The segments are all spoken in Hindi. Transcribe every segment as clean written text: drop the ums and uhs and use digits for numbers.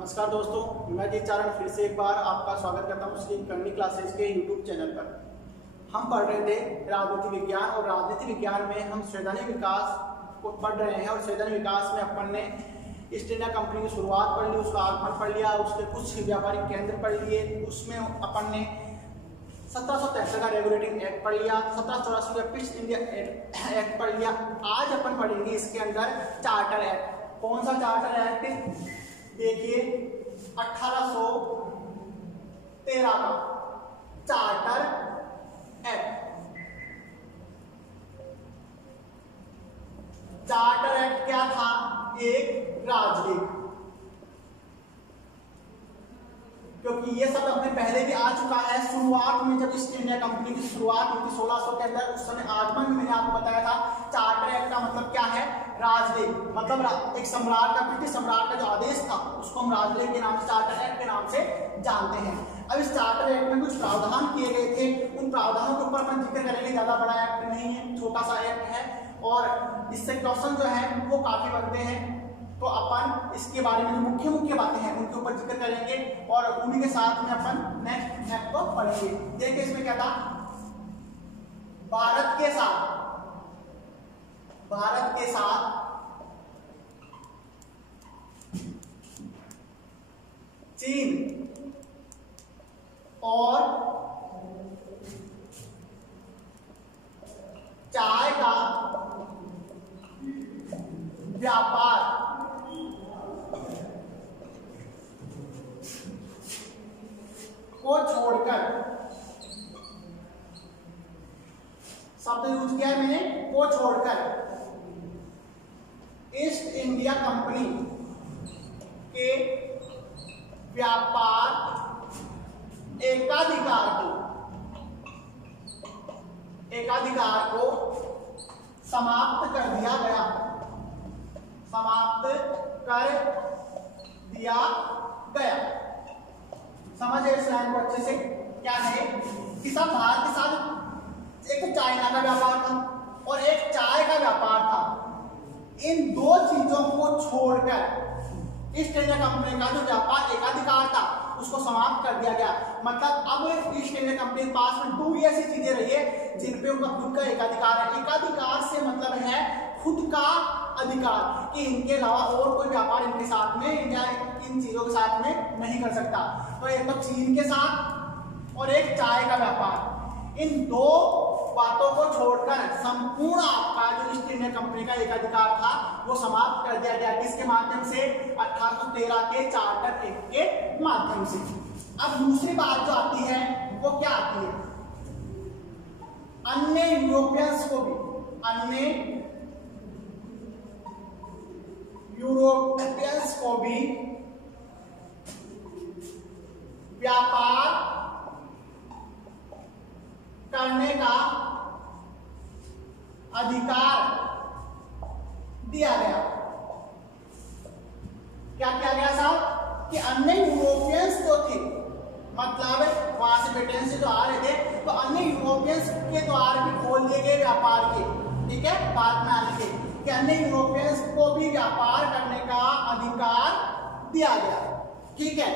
नमस्कार दोस्तों, मैं जीत चारण फिर से एक बार आपका स्वागत करता हूँ श्री करनी क्लासेस के यूट्यूब चैनल पर। हम पढ़ रहे थे राजनीति विज्ञान और राजनीति विज्ञान में हम सैद्धांतिक विकास को पढ़ रहे हैं। और सैद्धांतिक विकास में अपन ने ईस्ट इंडिया कंपनी की शुरुआत पढ़ ली, उसका आगमन पढ़ लिया, उसके कुछ व्यापारिक केंद्र पढ़ लिए। उसमें अपन ने 1763 का रेगुलेटिंग एक्ट पढ़ लिया, 1784 का ईस्ट इंडिया एक्ट पढ़ लिया। आज अपन पढ़ेंगे इसके अंदर चार्टर एक्ट। कौन सा चार्टर एक्ट? देखिए 1813 का चार्टर एक्ट। चार्टर एक्ट क्या था? एक राजलेख, क्योंकि ये सब अपने पहले भी आ चुका है। शुरुआत में जब ईस्ट इंडिया कंपनी की शुरुआत हुई थी 1600 के अंदर, उस समय आगमन मैंने आपको बताया था। चार्टर एक्ट का मतलब क्या है? राजलेख। मतलब एक सम्राट का, ब्रिटिश सम्राट का जो आदेश था उसको हम राजलेख के नाम से, चार्टर एक्ट के नाम से जानते हैं। अब इस चार्टर एक्ट में कुछ प्रावधान किए गए थे, उन प्रावधानों के ऊपर अपन जिक्र करेंगे। ज्यादा बड़ा एक्ट नहीं है, छोटा सा एक्ट है और इससे क्वेश्चन जो है वो काफी बनते हैं। तो अपन इसके बारे में जो मुख्य मुख्य बातें हैं उनके ऊपर जिक्र करेंगे और उन्हीं के साथ में अपन नेक्स्ट एक्ट को पढ़ेंगे। देखिए इसमें क्या था? भारत के साथ चीन और चाय का व्यापार को छोड़कर, शब्द यूज किया है मैंने, को छोड़कर ईस्ट इंडिया कंपनी के व्यापार एकाधिकार को समाप्त कर दिया गया। समझे इस लाइन को अच्छे से? क्या है कि सब भारत के साथ एक तो चाइना का व्यापार था और एक चाय का व्यापार था। इन दो चीजों को छोड़कर ईस्ट इंडिया कंपनी का जो व्यापार एकाधिकार था उसको समाप्त कर दिया गया। मतलब अब ईस्ट इंडिया कंपनी के पास में 2 ऐसी चीजें रही है जिन पे उनका खुद का एकाधिकार है। एकाधिकार से मतलब है खुद का अधिकार, कि इनके अलावा और कोई व्यापार इनके साथ में या इन चीजों के साथ में नहीं कर सकता। तो एक तो चीन के साथ और एक चाय का व्यापार, इन दो बातों को छोड़कर संपूर्ण आपका जो ईस्ट इंडिया कंपनी का एकाधिकार था वो समाप्त कर दिया गया। किसके माध्यम से? 1813 के चार्टर एक्ट के माध्यम से। अब दूसरी बात जो आती है वो क्या आती है? अन्य यूरोपियंस को भी व्यापार करने का अधिकार दिया गया। क्या किया गया साहब? कि अन्य यूरोपियंस जो थे, मतलब वहां से ब्रिटेन से जो आ रहे थे, तो अन्य यूरोपियंस के द्वार भी खोल दिए गए व्यापार के। ठीक है, बाद में आने के कि अन्य यूरोपियंस को भी व्यापार करने का अधिकार दिया गया। ठीक है,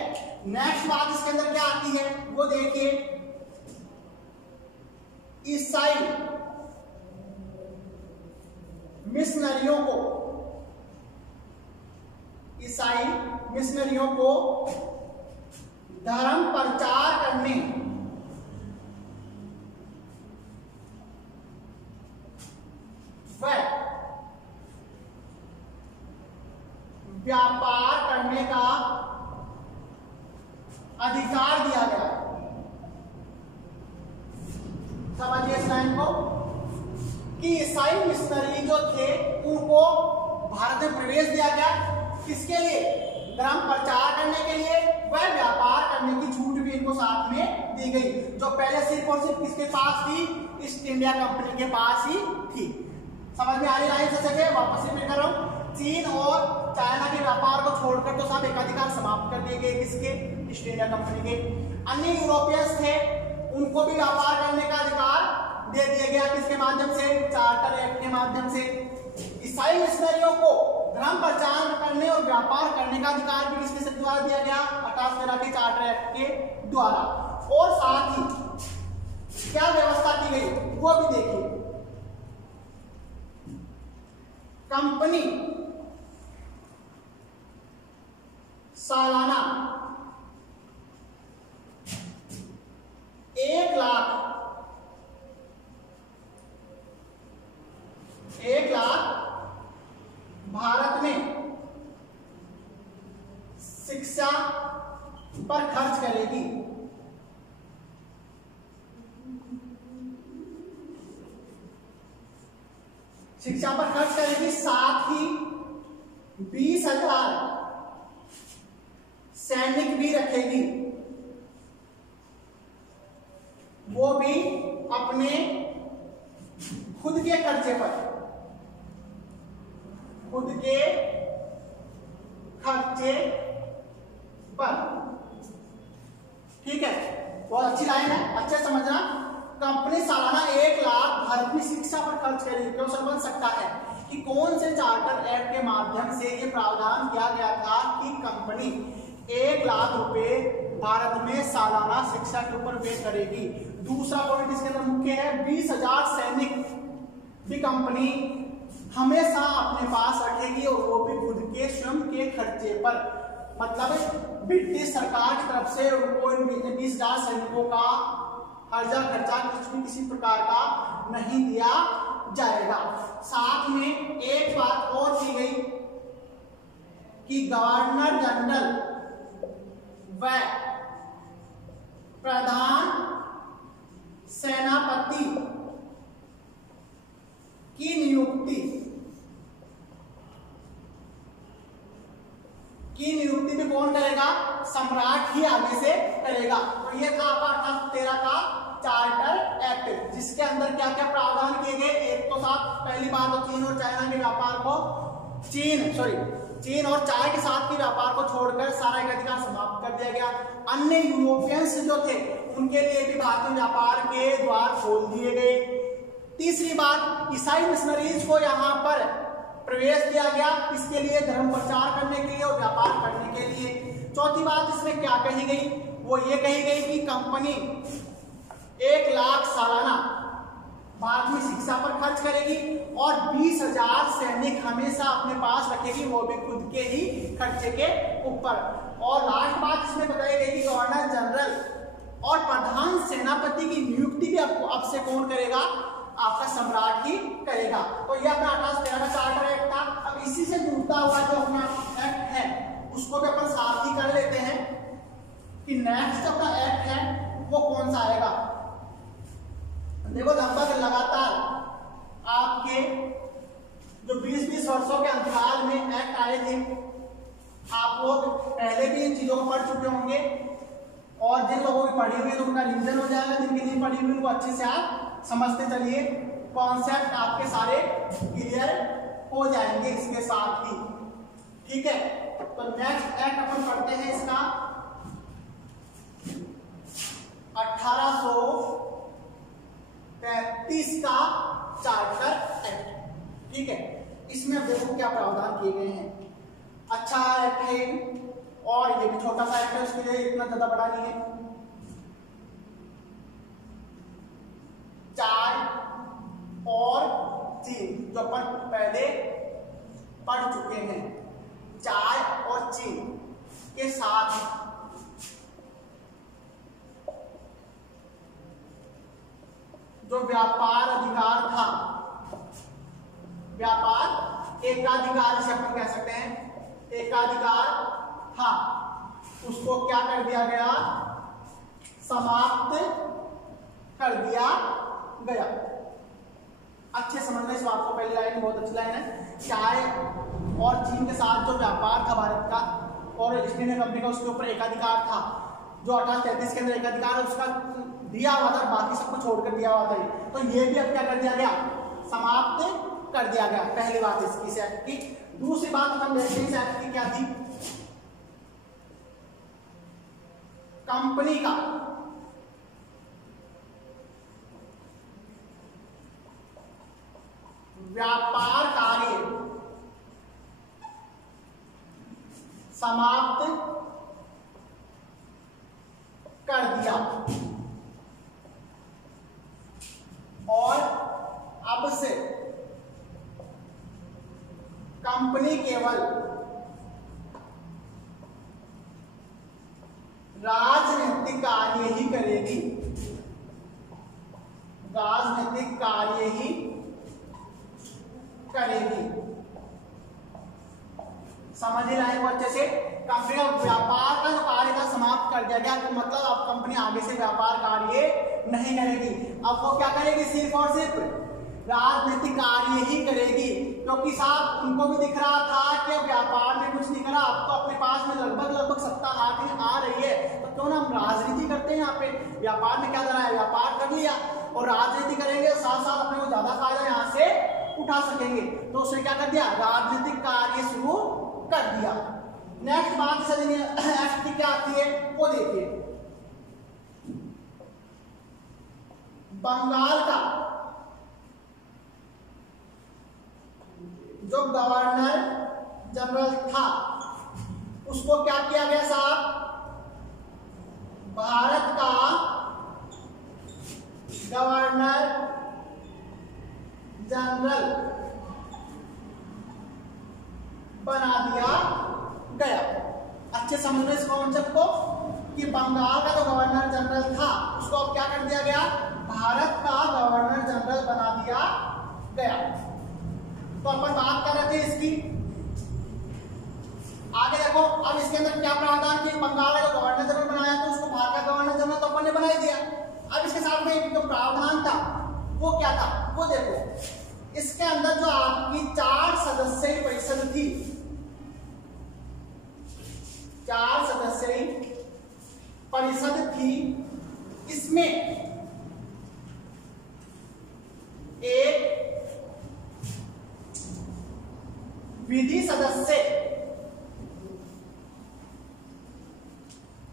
नेक्स्ट बात इसके अंदर क्या आती है वो देखिए। ईसाई मिशनरियों को धर्म प्रचार करने व व्यापार करने का अधिकार दिया गया। समझिए इस लाइन को कि ईसाई मिशनरी जो थे उनको भारत में प्रवेश दिया गया। किसके लिए? धर्म प्रचार करने के लिए व व्यापार करने की छूट भी इनको साथ में दी गई, जो पहले सिर्फ और सिर्फ किसके पास थी? ईस्ट इंडिया कंपनी के पास ही थी। समझ में आ रही लाइन से? जगह वापस रिपीट कर रहा हूं। चीन और चाइना के व्यापार को छोड़कर तो सब एकाधिकार समाप्त कर दिए गए। किसके? ईस्ट इंडिया कंपनी के। अन्य यूरोपियंस थे उनको भी व्यापार करने का अधिकार दे दिया गया। किसके माध्यम से? चार्टर एक्ट के माध्यम से। ईसाई मिशनरियों को धर्म प्रचार करने और व्यापार करने का अधिकार भी किसके द्वारा दिया गया? 1813 के चार्टर एक्ट के द्वारा। और साथ ही क्या व्यवस्था की गई वो भी देखिए। कंपनी सालाना 1 लाख भारत में शिक्षा पर खर्च करेगी। शिक्षा पर खर्च करेगी, साथ ही 20,000 सैनिक भी रखेगी, वो भी अपने खुद के खर्चे पर, खुद के खर्चे पर। ठीक है, बहुत अच्छी लाइन है, अच्छे समझना। कंपनी सालाना 1 लाख भारत में शिक्षा पर खर्च करेगी। क्वेश्चन बन सकता है कि कौन से चार्टर एक्ट के माध्यम से ये प्रावधान किया गया था कि कंपनी 1 लाख रुपए भारत में सालाना शिक्षा के ऊपर व्यय करेगी। दूसरा पॉइंट इसके अंदर मुख्य है, 20,000 सैनिक भी कंपनी हमेशा अपने पास रखेगी और वो भी खुद के स्वयं के खर्चे पर। मतलब ब्रिटिश सरकार की तरफ से उनको इन 20,000 सैनिकों का हर्जा खर्चा कुछ भी किसी प्रकार का नहीं दिया जाएगा। साथ में एक बात और की गई कि गवर्नर जनरल व प्रधान सेनापति की नियुक्ति भी कौन करेगा? सम्राट ही आगे से करेगा। तो ये था आपका 1813 का चार्टर एक्ट, जिसके अंदर क्या क्या प्रावधान किए गए। एक तो साथ पहली बात तो चीन और चाइना के व्यापार को चीन और चाय के साथ के व्यापार को छोड़कर सारा एक अधिकार समाप्त कर दिया गया। अन्य यूरोपियंस जो थे उनके लिए भी भारतीय व्यापार के द्वार खोल दिए गए। तीसरी बात, ईसाई मिशनरीज को यहाँ पर प्रवेश दिया गया, इसके लिए धर्म प्रचार करने के लिए और व्यापार करने के लिए। चौथी बात इसमें क्या कही गई, वो ये कही गई कि कंपनी 1 लाख सालाना भारत में शिक्षा पर खर्च करेगी और 20,000 सैनिक हमेशा अपने पास रखेगी, वो भी खुद के ही खर्चे के ऊपर। और लास्ट बात इसमें बताई गई कि गवर्नर जनरल और प्रधान सेनापति की नियुक्ति भी अब से कौन करेगा? आपका सम्राट ही करेगा। तो यह अपना 1813 का चार्टर एक्ट था। अब इसी से जुड़ता हुआ जो अपना एक्ट है उसको भी अपन साथ ही कर लेते हैं कि नेक्स्ट अपना एक्ट है वो कौन सा आएगा। देखो लगभग लगातार आपके जो 20-20 वर्षों के अंतराल में एक्ट आए थे, आप लोग पहले भी इन चीजों को पढ़ चुके होंगे और जिन लोगों की पढ़ी हुई है तो उनका रिवीजन हो जाएगा, जिनकी नहीं पढ़ी हुई उनको अच्छे से आप समझते चलिए, कॉन्सेप्ट आपके सारे क्लियर हो जाएंगे इसके साथ ही। ठीक है, तो नेक्स्ट एक्ट अपन पढ़ते हैं इसका 1835 का चार्टर एक्ट। ठीक है, इसमें देखो क्या प्रावधान किए गए हैं। अच्छा एक्ट है और ये भी छोटा सा एक्ट है, उसके लिए इतना ज्यादा बड़ा नहीं है। चाय और चीन जो अपन पहले पढ़ चुके हैं, चाय और चीन के साथ जो व्यापार अधिकार था, व्यापार एकाधिकार से अपन कह सकते हैं, एकाधिकार था, उसको क्या कर दिया गया? समाप्त कर दिया गया। अच्छे समझना इस बात को, पहली लाइन बहुत अच्छी लाइन है। चाय और चीन के साथ जो व्यापार था भारत का और ईस्ट इंडिया कंपनी का, उसके ऊपर एकाधिकार था जो 1833 के अंदर एकाधिकार उसका दिया हुआ था, बाकी सबको छोड़कर दिया हुआ था। तो ये भी अब क्या कर दिया गया? समाप्त कर दिया गया। पहली बात इसकी इस एक्ट की। दूसरी बात हम देखते हैं इस एक्ट की क्या थी। कंपनी का व्यापार कार्य समाप्त कर दिया और अब से कंपनी केवल राजनीतिक कार्य ही करेगी, राजनीतिक कार्य ही करेगी। समझ ही लाइन को अच्छे से। कंपनी का व्यापार का जो कार्य था समाप्त कर दिया गया, तो मतलब अब कंपनी आगे से व्यापार कार्य नहीं करेगी। अब वो क्या करेगी? सिर्फ और सिर्फ राजनीतिक कार्य ही करेगी, क्योंकि साहब उनको भी दिख रहा था कि व्यापार में कुछ नहीं करा, अब तो अपने पास में लगभग सत्ता आ रही है, तो क्यों ना हम राजनीति करते हैं। यहाँ पे व्यापार में क्या करा है? व्यापार कर लिया और राजनीति करेंगे, साथ साथ अपने को ज्यादा फायदा यहाँ से उठा सकेंगे। तो उसने क्या कर दिया? राजनीतिक कार्य शुरू कर दिया। नेक्स्ट बात एक्ट क्या आती है वो देखिए। बंगाल का जो गवर्नर जनरल था उसको क्या किया गया साहब? भारत का गवर्नर जनरल बना दिया गया। अच्छे समझ में इस कॉन्सेप्ट को कि बंगाल का जो गवर्नर जनरल था उसको अब क्या कर दिया गया? भारत का गवर्नर जनरल बना दिया गया। तो अपन बात कर रहे थे इसकी, आगे देखो। अब इसके अंदर क्या प्रावधान कि बंगाल का जो गवर्नर जनरल बनाया तो उसको भारत का गवर्नर जनरल तो अपन ने बना ही दिया। अब इसके साथ में एक जो प्रावधान था वो क्या था वो देखो। इसके अंदर जो आपकी 4 सदस्यीय परिषद थी, 4 सदस्यीय परिषद थी, इसमें एक विधि सदस्य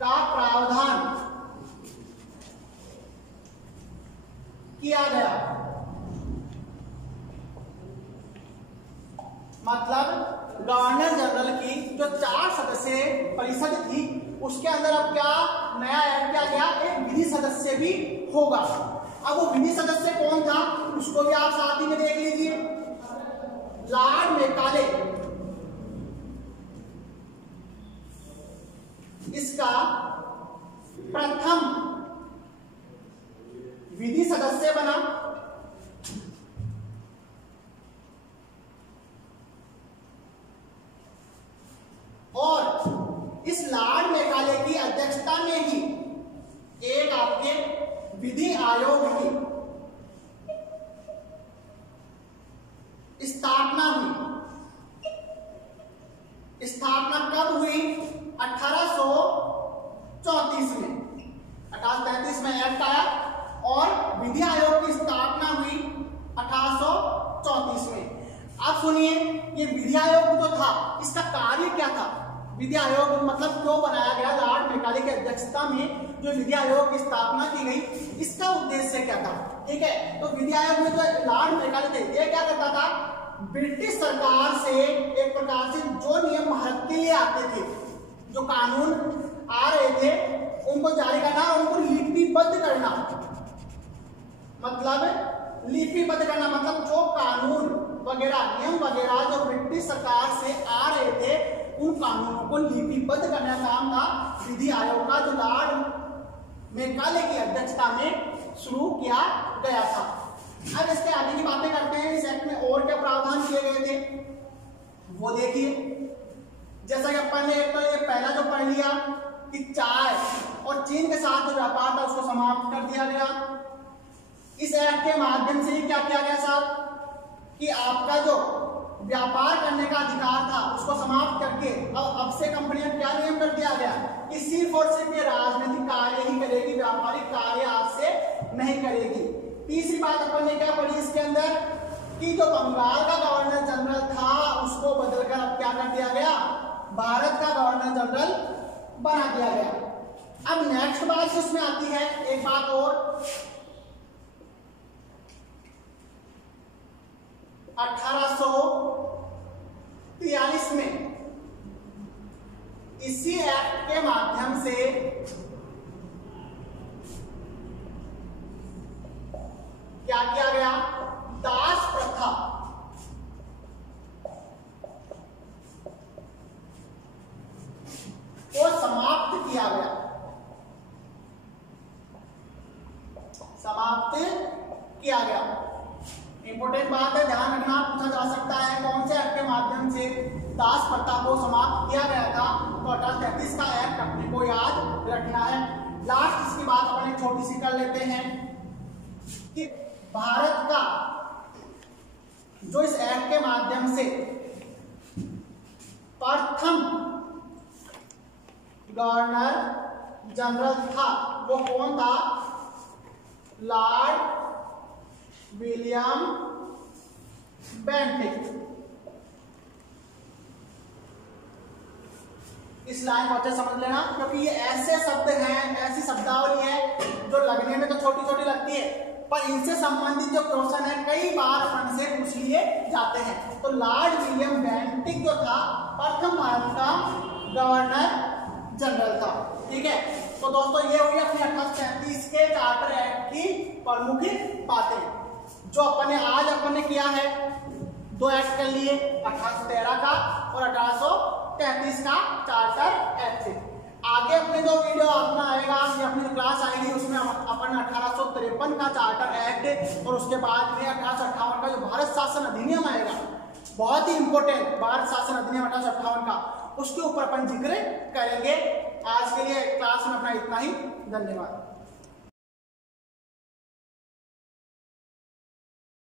का प्रावधान किया गया। मतलब गवर्नर जनरल की जो 4 सदस्यीय परिषद थी उसके अंदर अब क्या नया ऐड किया गया? एक विधि सदस्य भी होगा। अब वो विधि सदस्य कौन था उसको भी आप साथ ही में देख लीजिए। लॉर्ड मेकाले इसका प्रथम विधि सदस्य बना और इस लॉर्ड मेकाले की अध्यक्षता में ही एक आपके विधि आयोग की स्थापना हुई। स्थापना कब हुई? 1834 में। 1833 में एक्ट आया और विधि आयोग की स्थापना हुई 1834 में। अब सुनिए, ये विधि आयोग जो था इसका कार्य क्या था? विधि आयोग मतलब क्यों बनाया गया? लॉर्ड मेकाले की अध्यक्षता में जो विधि आयोग की स्थापना की गई, इसका उद्देश्य क्या था? ठीक है, तो विधि आयोग में जो लॉर्ड मेकाले थे ये क्या करता था? ब्रिटिश सरकार से एक प्रकार से जो नियम भारत के लिए आते थे, जो कानून आ रहे थे, उनको जारी करना और उनको लिपिबद्ध करना। मतलब लिपिबद्ध करना मतलब जो कानून वगैरह नियम वगैरह जो ब्रिटिश सरकार से आ रहे थे उन कानूनों को लिपिबद्ध करने का काम था विधि आयोग का, जो लॉर्ड मेकाले की अध्यक्षता में शुरू किया गया था। अब इसके आगे की बातें करते हैं। इस एक्ट में और क्या प्रावधान किए गए थे वो देखिए। जैसा कि अपन ने एक तो ये पहला जो पढ़ लिया कि चाय और चीन के साथ जो व्यापार था उसको समाप्त कर दिया गया। इस एक्ट के माध्यम से क्या किया गया साहब कि आपका जो व्यापार करने का अधिकार था उसको समाप्त करके अब से कंपनियां क्या नियम कर दिया गया कि सिर्फ और सिर्फ ये राजनीतिक कार्य ही करेगी, व्यापारिक कार्य आज से नहीं करेगी। तीसरी बात अपन ने क्या पढ़ी इसके अंदर कि जो बंगाल का गवर्नर जनरल था उसको बदलकर अब क्या कर दिया गया? भारत का गवर्नर जनरल बना दिया गया। अब नेक्स्ट बात उसमें आती है एक बात और, 1843 में इसी एक्ट के माध्यम से क्या किया गया, दास प्रथा को समाप्त किया गया, समाप्त किया गया। इंपॉर्टेंट बात है, ध्यान रखना, पूछा जा सकता है कौन से एक्ट के माध्यम से दास प्रथा को समाप्त किया गया था। तो 1833 का एक्ट अपने को याद रखना है। लास्ट इसकी बात अपने छोटी सी कर लेते हैं कि भारत का जो इस एक्ट के माध्यम से प्रथम गवर्नर जनरल था वो कौन था, लॉर्ड विलियम बेंटिक। इस लाइन को अच्छे समझ लेना, क्योंकि ये ऐसे शब्द हैं, ऐसी शब्दावली है जो लगने में तो छोटी छोटी लगती है, पर इनसे संबंधित जो क्वेश्चन है कई बार अपन से पूछ लिए जाते हैं। तो लॉर्ड विलियम बेंटिक जो था प्रथम भारत का गवर्नर जनरल था। ठीक है, तो दोस्तों ये हुई अपने 1833 के चार्टर एक्ट की प्रमुख बातें जो अपन ने किया है। दो एक्ट कर लिए, 1813 का और 1833 का चार्टर एक्ट। आगे अपने जो वीडियो अपना आएगा या अपनी क्लास आएगी उसमें अपन 1853 का चार्टर एक्ट और उसके बाद में 1858 का जो भारत शासन अधिनियम आएगा, बहुत ही इंपॉर्टेंट भारत शासन अधिनियम 1858 का, उसके ऊपर अपन जिक्र करेंगे। आज के लिए क्लास में अपना इतना ही, धन्यवाद।